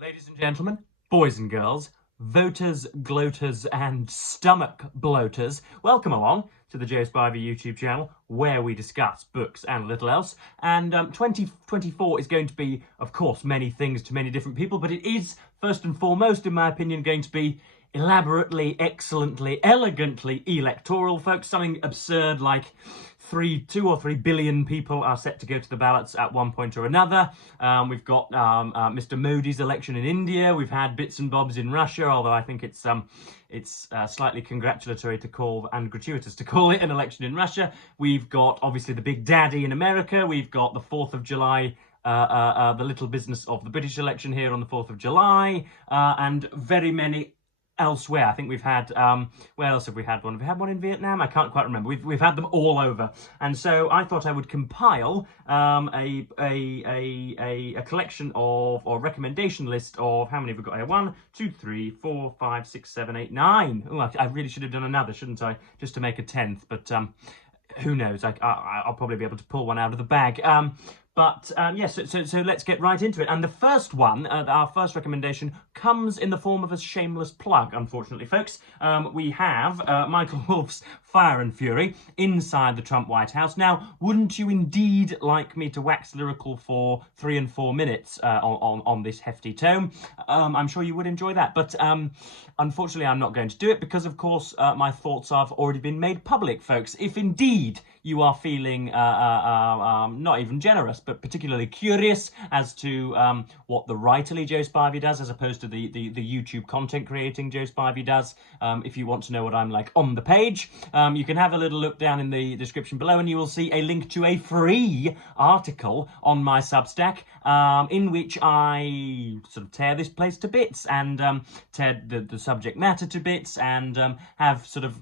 Ladies and gentlemen, boys and girls, voters, gloaters, and stomach bloaters, welcome along to the Joe Spivey YouTube channel, where we discuss books and little else. And 2024 is going to be, of course, many things to many different people, but it is, first and foremost, in my opinion, going to be elaborately, excellently, elegantly electoral, folks. Something absurd like 2 or 3 billion people are set to go to the ballots at one point or another. We've got Mr. Modi's election in India. We've had bits and bobs in Russia, although I think it's slightly congratulatory to call and gratuitous to call it an election in Russia. We've got obviously the big daddy in America. We've got the 4th of July. The little business of the British election here on the 4th of July, and very many elsewhere. I think we've had, where else have we had one? Have we had one in Vietnam? I can't quite remember. We've had them all over. And so I thought I would compile a collection of, or recommendation list of, how many have we got here? 1, 2, 3, 4, 5, 6, 7, 8, 9. Oh, I really should have done another, shouldn't I? Just to make a 10th, but who knows? I'll probably be able to pull one out of the bag. Yes, so let's get right into it. And the first one, our first recommendation, comes in the form of a shameless plug, unfortunately, folks. We have Michael Wolff's Fire and Fury inside the Trump White House. Now, wouldn't you indeed like me to wax lyrical for 3 and 4 minutes on this hefty tome? I'm sure you would enjoy that. But unfortunately, I'm not going to do it because, of course, my thoughts have already been made public, folks. If indeed you are feeling not even generous, but particularly curious as to what the writerly Joe Spivey does, as opposed to the YouTube content creating Joe Spivey does. If you want to know what I'm like on the page, you can have a little look down in the description below, and you will see a link to a free article on my Substack, in which I sort of tear this place to bits and tear the subject matter to bits, and have sort of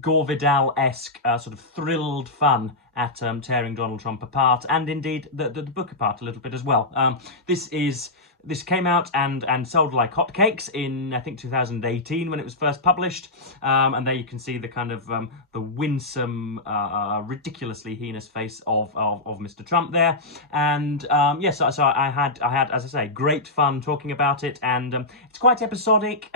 Gore Vidal-esque sort of thrilled fun at tearing Donald Trump apart, and indeed the book apart a little bit as well. This came out and sold like hotcakes in, I think, 2018 when it was first published. And there you can see the kind of the winsome, ridiculously heinous face of Mr. Trump there. And yes, so I had, as I say, great fun talking about it. And it's quite episodic.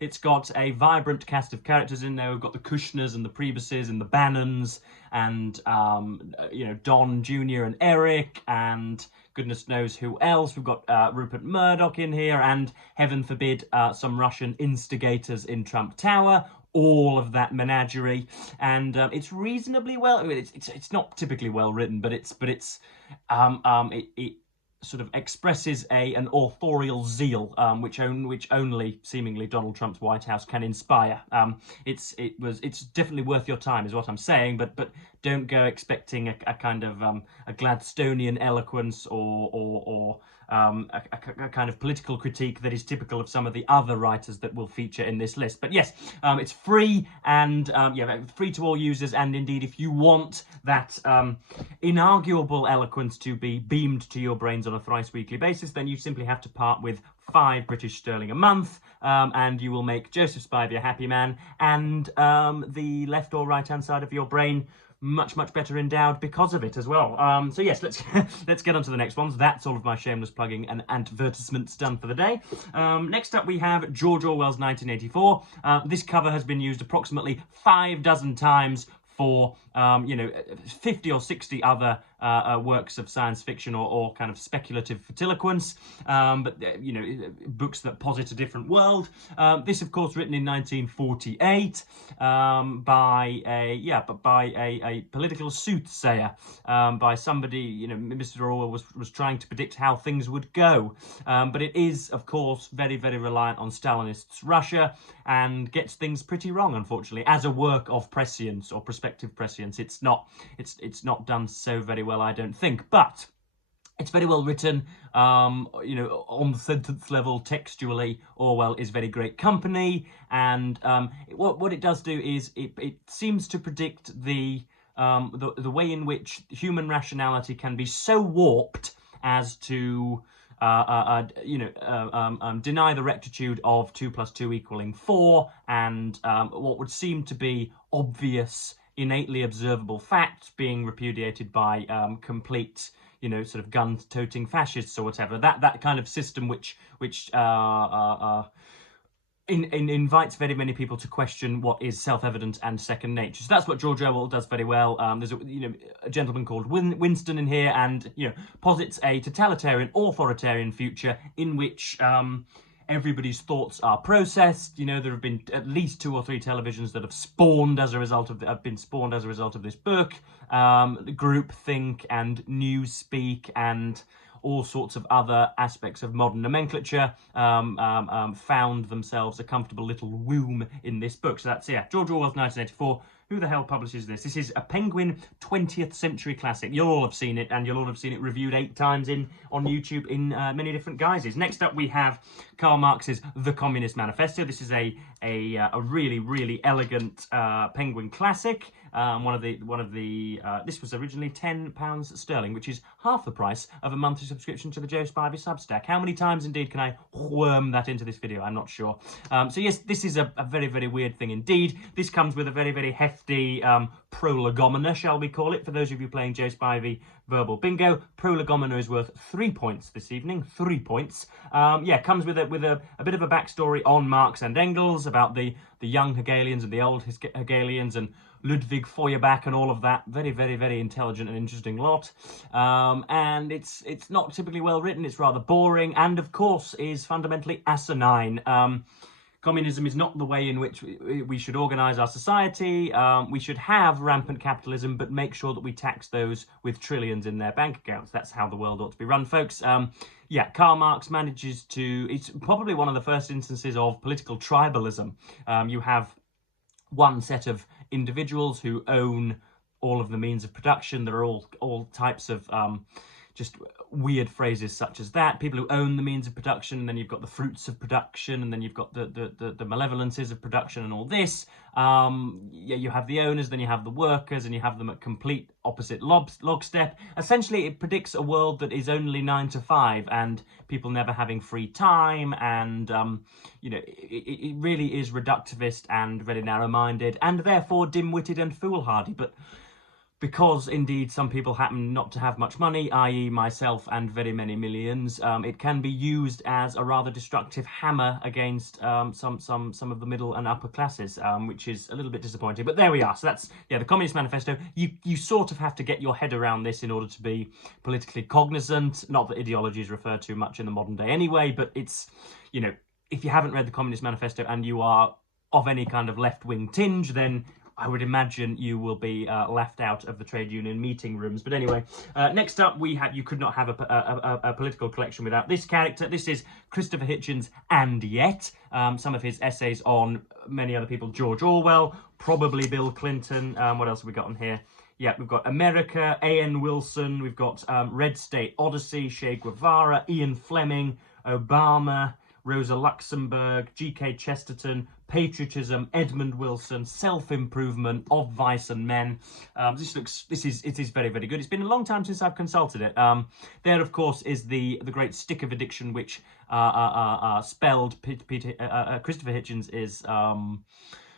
It's got a vibrant cast of characters in there. We've got the Kushners and the Priebus's and the Bannons, and Don Jr. and Eric, and goodness knows who else. We've got Rupert Murdoch in here, and heaven forbid some Russian instigators in Trump Tower. All of that menagerie, and it's reasonably well. I mean, it's not typically well written, but it sort of expresses an authorial zeal, which only seemingly Donald Trump's White House can inspire. It's definitely worth your time, is what I'm saying. But don't go expecting a kind of a Gladstonian eloquence or a kind of political critique that is typical of some of the other writers that will feature in this list. But yes, it's free, and free to all users. And indeed, if you want that inarguable eloquence to be beamed to your brains on a thrice weekly basis, then you simply have to part with 5 British sterling a month, and you will make Joseph Spivey a happy man, and the left or right hand side of your brain much better endowed because of it as well. So yes, let's get on to the next ones. That's all of my shameless plugging and advertisements done for the day. Next up, we have George Orwell's 1984. This cover has been used approximately 6 times for 50 or 60 other works of science fiction or kind of speculative ventriloquence, but books that posit a different world. This, of course, written in 1948 by a political soothsayer, by somebody. Mr. Orwell was trying to predict how things would go, but it is, of course, very reliant on Stalinists' Russia, and gets things pretty wrong, unfortunately. As a work of prescience or prospective prescience, it's not done so very well, I don't think, but it's very well written. On the sentence level, textually, Orwell is very great company, and what it does do is it seems to predict the way in which human rationality can be so warped as to deny the rectitude of 2 + 2 = 4, and what would seem to be obvious, innately observable facts being repudiated by complete you know, sort of gun-toting fascists or whatever. That kind of system which invites very many people to question what is self-evident and second nature. So that's what George Orwell does very well. There's a gentleman called Winston in here, and posits a totalitarian, authoritarian future in which everybody's thoughts are processed. There have been at least 2 or 3 televisions that have spawned as a result of this book. Groupthink and newspeak and all sorts of other aspects of modern nomenclature found themselves a comfortable little womb in this book. So that's, George Orwell's 1984. Who the hell publishes this? This is a Penguin 20th century classic. You'll all have seen it, and you'll all have seen it reviewed 8 times on YouTube in many different guises. Next up, we have Karl Marx's The Communist Manifesto. This is a really, really elegant Penguin classic. This was originally £10 sterling, which is half the price of a monthly subscription to the Joe Spivey Substack. How many times indeed can I worm that into this video? I'm not sure. So yes, this is a very, very weird thing indeed. This comes with a very, very hefty prolegomena, shall we call it, for those of you playing Joe Spivey Verbal Bingo. Prolegomena is worth 3 points this evening. 3 points. Comes with a bit of a backstory on Marx and Engels, about the young Hegelians and the old Hegelians, and Ludwig Feuerbach and all of that. Very, very, very intelligent and interesting lot. And it's not typically well written. It's rather boring, and of course is fundamentally asinine. Communism is not the way in which we should organise our society. We should have rampant capitalism, but make sure that we tax those with trillions in their bank accounts. That's how the world ought to be run, folks. Karl Marx manages to... It's probably one of the first instances of political tribalism. You have one set of individuals who own all of the means of production. There are all types of... just weird phrases such as that. People who own the means of production, and then you've got the fruits of production, and then you've got the malevolences of production and all this. You have the owners, then you have the workers, and you have them at complete opposite lockstep. Essentially, it predicts a world that is only 9 to 5, and people never having free time, and it really is reductivist and very narrow-minded, and therefore dim-witted and foolhardy. But because indeed some people happen not to have much money, i.e. myself and very many millions, it can be used as a rather destructive hammer against some of the middle and upper classes, which is a little bit disappointing. But there we are. So that's the Communist Manifesto. You sort of have to get your head around this in order to be politically cognizant. Not that ideology is referred to much in the modern day anyway, but it's, if you haven't read the Communist Manifesto and you are of any kind of left-wing tinge, then I would imagine you will be left out of the trade union meeting rooms. But anyway, next up we have, you could not have a political collection without this character. This is Christopher Hitchens, and yet some of his essays on many other people: George Orwell, probably Bill Clinton. What else have we got on here? Yeah, we've got America, A.N. Wilson, we've got Red State Odyssey, Che Guevara, Ian Fleming, Obama, Rosa Luxemburg, G.K. Chesterton, Patriotism, Edmund Wilson, Self-Improvement, Of Vice and Men. It is very, very good. It's been a long time since I've consulted it. There, of course, is the great stick of addiction, which spelled Christopher Hitchens'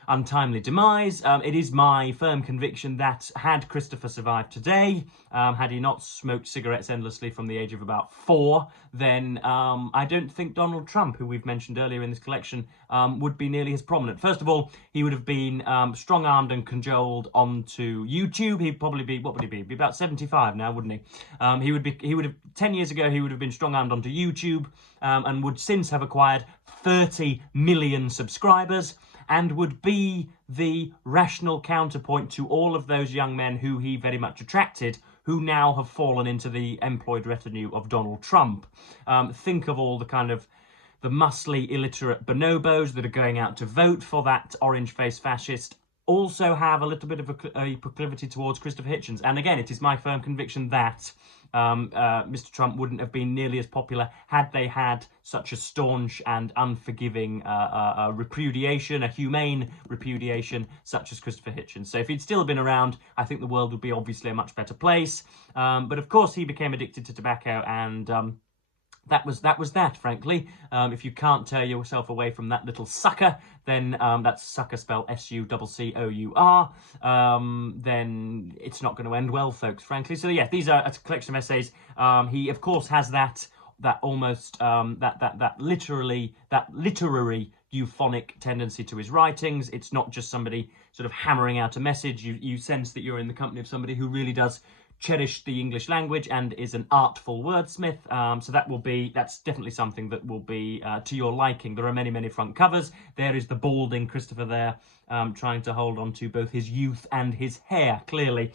untimely demise. It is my firm conviction that had Christopher survived today, had he not smoked cigarettes endlessly from the age of about 4, then I don't think Donald Trump, who we've mentioned earlier in this collection, would be nearly as prominent. First of all, he would have been strong-armed and cajoled onto YouTube. He'd probably be, what would he be? Be about 75 now, wouldn't he? He would have 10 years ago, he would have been strong-armed onto YouTube, and would since have acquired 30 million subscribers, and would be the rational counterpoint to all of those young men who he very much attracted, who now have fallen into the employed retinue of Donald Trump. Think of all the kind of the muscly, illiterate bonobos that are going out to vote for that orange-faced fascist, also have a little bit of a proclivity towards Christopher Hitchens. And again, it is my firm conviction that Mr. Trump wouldn't have been nearly as popular had they had such a staunch and unforgiving repudiation, a humane repudiation, such as Christopher Hitchens. So if he'd still been around, I think the world would be obviously a much better place. But of course, he became addicted to tobacco and that was that, frankly. If you can't tear yourself away from that little sucker, then that's sucker spelled SUCCOUR, then it's not going to end well, folks, frankly. So yeah, these are a collection of essays. He, of course, has that almost that literary euphonic tendency to his writings. It's not just somebody sort of hammering out a message. You sense that you're in the company of somebody who really does cherish the English language and is an artful wordsmith. So that's definitely something that will be to your liking. There are many front covers. There is the balding Christopher there, trying to hold on to both his youth and his hair, clearly.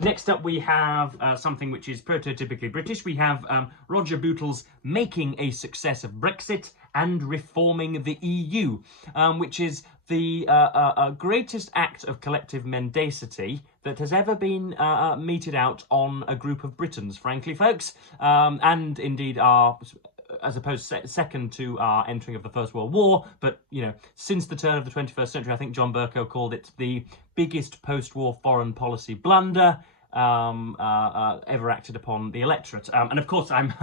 Next up, we have something which is prototypically British. We have Roger Bootle's Making a Success of Brexit and Reforming the EU, which is the greatest act of collective mendacity that has ever been meted out on a group of Britons, frankly, folks, and indeed are, as opposed second to our entering of the First World War, but, you know, since the turn of the 21st century, I think John Bercow called it the biggest post-war foreign policy blunder ever acted upon the electorate. And of course, I'm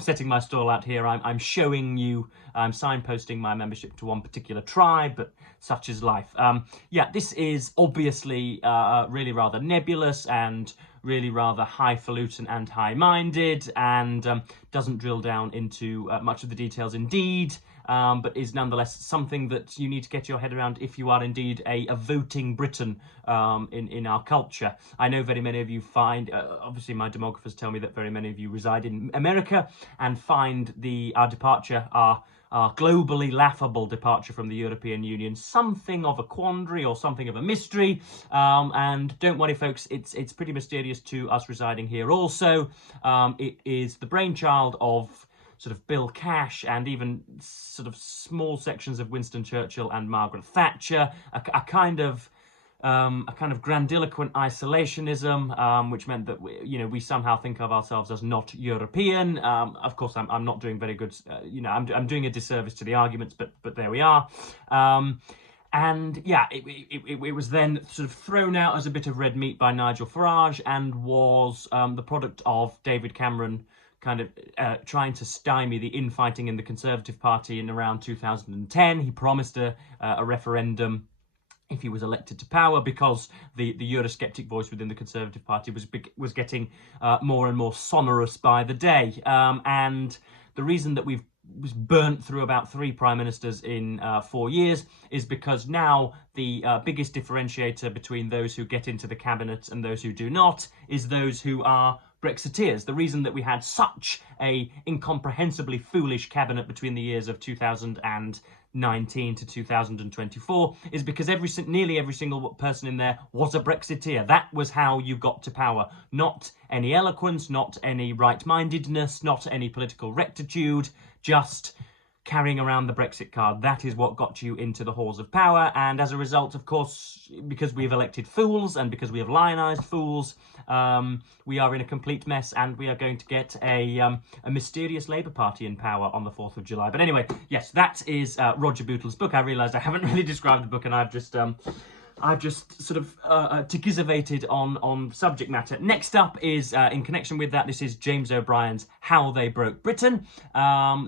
setting my stall out here. I'm showing you, I'm signposting my membership to one particular tribe, but such is life. Yeah, this is obviously really rather nebulous and really rather highfalutin and high-minded, and doesn't drill down into much of the details indeed. But is nonetheless something that you need to get your head around if you are indeed a voting Briton in our culture. I know very many of you find, obviously my demographers tell me that very many of you reside in America and find our departure, our globally laughable departure from the European Union, something of a quandary or something of a mystery. And don't worry, folks, it's pretty mysterious to us residing here also. It is the brainchild of sort of Bill Cash and even sort of small sections of Winston Churchill and Margaret Thatcher, a kind of grandiloquent isolationism, which meant that we somehow think of ourselves as not European. Of course, I'm not doing very good. I'm doing a disservice to the arguments, but there we are. And yeah, it was then sort of thrown out as a bit of red meat by Nigel Farage, and was the product of David Cameron kind of trying to stymie the infighting in the Conservative Party in around 2010. He promised a referendum if he was elected to power, because the Eurosceptic voice within the Conservative Party was getting more and more sonorous by the day. And the reason that we've burnt through about 3 prime ministers in 4 years is because now the biggest differentiator between those who get into the cabinet and those who do not is those who are Brexiteers. The reason that we had such a incomprehensibly foolish cabinet between the years of 2019 to 2024 is because nearly every single person in there was a Brexiteer. That was how you got to power. Not any eloquence, not any right-mindedness, not any political rectitude, just carrying around the Brexit card. That is what got you into the halls of power. And as a result, of course, because we have elected fools and because we have lionised fools, we are in a complete mess, and we are going to get a mysterious Labour Party in power on the 4th of July. But anyway, yes, that is Roger Bootle's book. I realised I haven't really described the book, and I've just sort of tickizavated on subject matter. Next up is, in connection with that, this is James O'Brien's How They Broke Britain.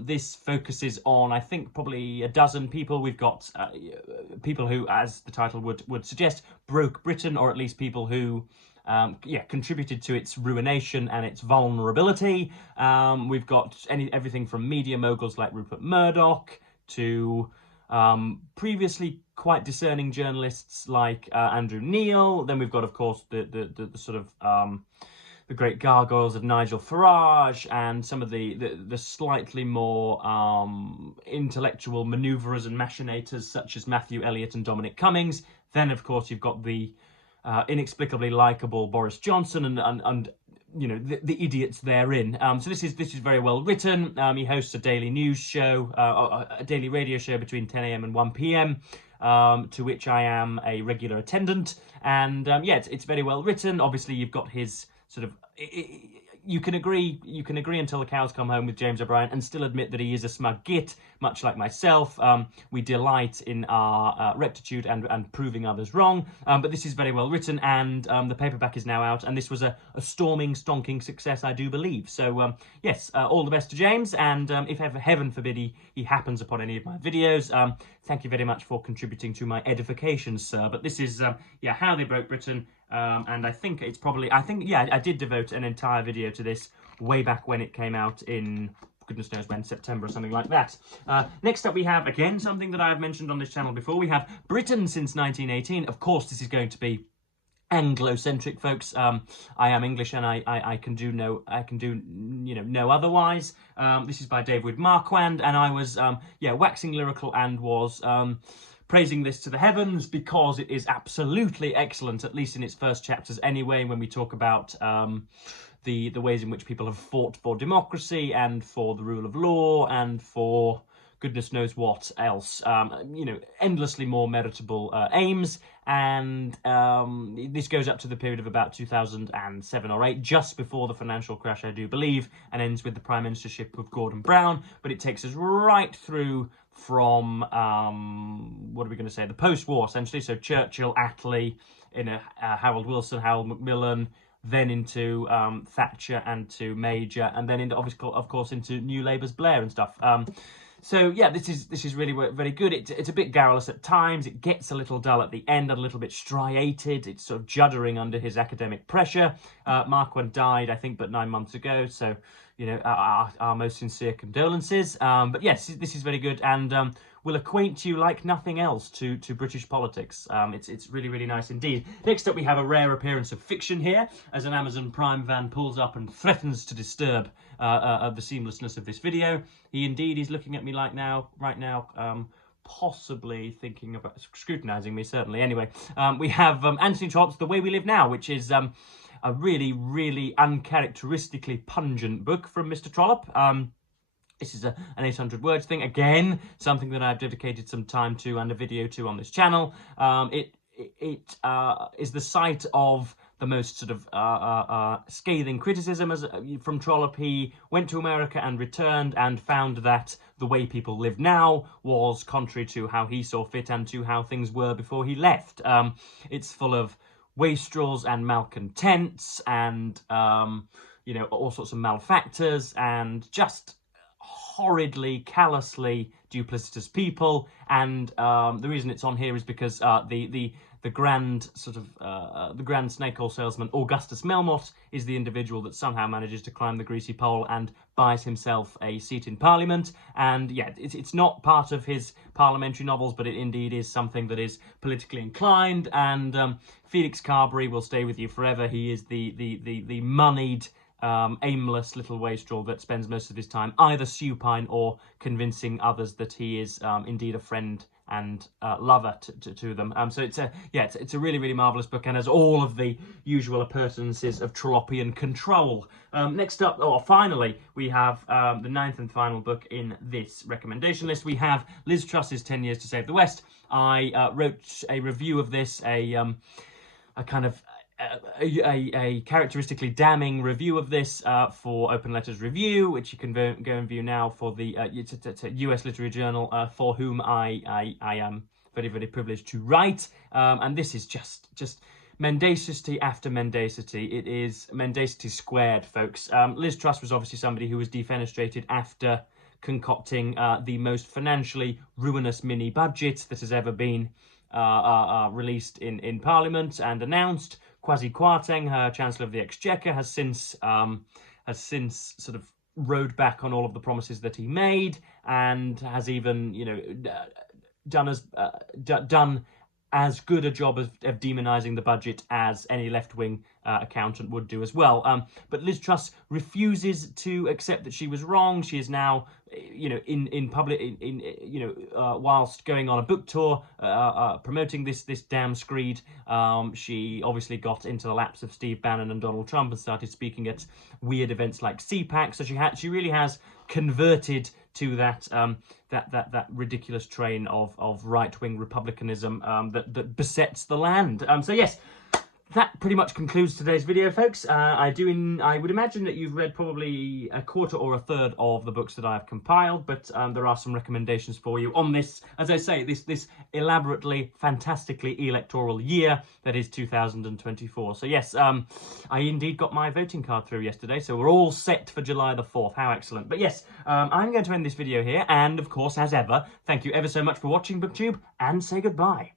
This focuses on, I think, probably a dozen people. We've got people who, as the title would suggest, broke Britain, or at least people who contributed to its ruination and its vulnerability. We've got everything from media moguls like Rupert Murdoch to previously quite discerning journalists like Andrew Neil. Then we've got, of course, the sort of the great gargoyles of Nigel Farage, and some of the slightly more intellectual manoeuvrers and machinators such as Matthew Elliott and Dominic Cummings. Then, of course, you've got the inexplicably likeable Boris Johnson and the idiots therein. So this is very well written. He hosts a daily news show, a daily radio show between 10 a.m. and 1 p.m. To which I am a regular attendant. And it's very well written. Obviously, you've got his sort of you can agree until the cows come home with James O'Brien and still admit that he is a smug git, much like myself. We delight in our rectitude and proving others wrong. But this is very well written, and the paperback is now out, and this was a storming, stonking success, I do believe. So yes, all the best to James, and if ever, heaven forbid, he happens upon any of my videos, thank you very much for contributing to my edification, sir. But this is How They Broke Britain. And I think it's probably, I did devote an entire video to this way back when it came out in, goodness knows when, September or something like that. Next up we have, again, something that I have mentioned on this channel before. We have Britain since 1918. Of course, this is going to be Anglo-centric, folks. I am English, and I can do no otherwise. This is by David Marquand, and I was, waxing lyrical and was, praising this to the heavens because it is absolutely excellent, at least in its first chapters anyway, when we talk about the ways in which people have fought for democracy and for the rule of law and for goodness knows what else, endlessly more meritable aims. And this goes up to the period of about 2007 or 8, just before the financial crash, I do believe, and ends with the Prime Ministership of Gordon Brown. But it takes us right through from, what are we going to say, the post-war, essentially. So Churchill, Attlee, Harold Wilson, Harold Macmillan, then into Thatcher and to Major, and then into, of course, into New Labour's Blair and stuff. So yeah, this is really very good. It's a bit garrulous at times. It gets a little dull at the end, a little bit striated. It's sort of juddering under his academic pressure. Marquand died, I think, but 9 months ago. So our most sincere condolences. But yes, this is very good, and will acquaint you like nothing else to British politics. It's really, really nice indeed. Next up, we have a rare appearance of fiction here, as an Amazon Prime van pulls up and threatens to disturb the seamlessness of this video. He indeed is looking at me right now, possibly thinking about scrutinising me, certainly. Anyway, we have Anthony Trollope's The Way We Live Now, which is a really, really uncharacteristically pungent book from Mr. Trollope. This is an 800 words thing. Again, something that I've dedicated some time to and a video to on this channel. It is the site of the most sort of scathing criticism from Trollope. He went to America and returned and found that the way people live now was contrary to how he saw fit and to how things were before he left. It's full of wastrels and malcontents and, all sorts of malefactors and just horridly, callously duplicitous people. And the reason it's on here is because the grand snake oil salesman Augustus Melmotte is the individual that somehow manages to climb the greasy pole and buys himself a seat in Parliament. And yeah, it's not part of his parliamentary novels, but it indeed is something that is politically inclined. And Felix Carberry will stay with you forever. He is the moneyed, aimless little wastrel that spends most of his time either supine or convincing others that he is indeed a friend and lover to them. So it's a really, really marvellous book, and has all of the usual appurtenances of Trollopean control. Next up, finally, we have the 9th and final book in this recommendation list. We have Liz Truss's 10 Years to Save the West. I wrote a review of this, a characteristically damning review of this for Open Letters Review, which you can go and view now for the it's a US literary journal for whom I am very, very privileged to write. And this is just mendacity after mendacity. It is mendacity squared, folks. Liz Truss was obviously somebody who was defenestrated after concocting the most financially ruinous mini budget that has ever been released in Parliament and announced. Kwasi Kwarteng, her Chancellor of the Exchequer, has since sort of rode back on all of the promises that he made, and has even done as good a job of demonising the budget as any left-wing accountant would do as well. But Liz Truss refuses to accept that she was wrong. She is now, in public, whilst going on a book tour, promoting this damn screed. She obviously got into the laps of Steve Bannon and Donald Trump and started speaking at weird events like CPAC. So she really has converted to that ridiculous train of right-wing republicanism that besets the land. So yes, that pretty much concludes today's video, folks. I would imagine that you've read probably a quarter or a third of the books that I've compiled, but there are some recommendations for you on this, as I say, this elaborately, fantastically electoral year that is 2024. So yes, I indeed got my voting card through yesterday, so we're all set for July the 4th. How excellent. But yes, I'm going to end this video here, and of course, as ever, thank you ever so much for watching BookTube, and say goodbye.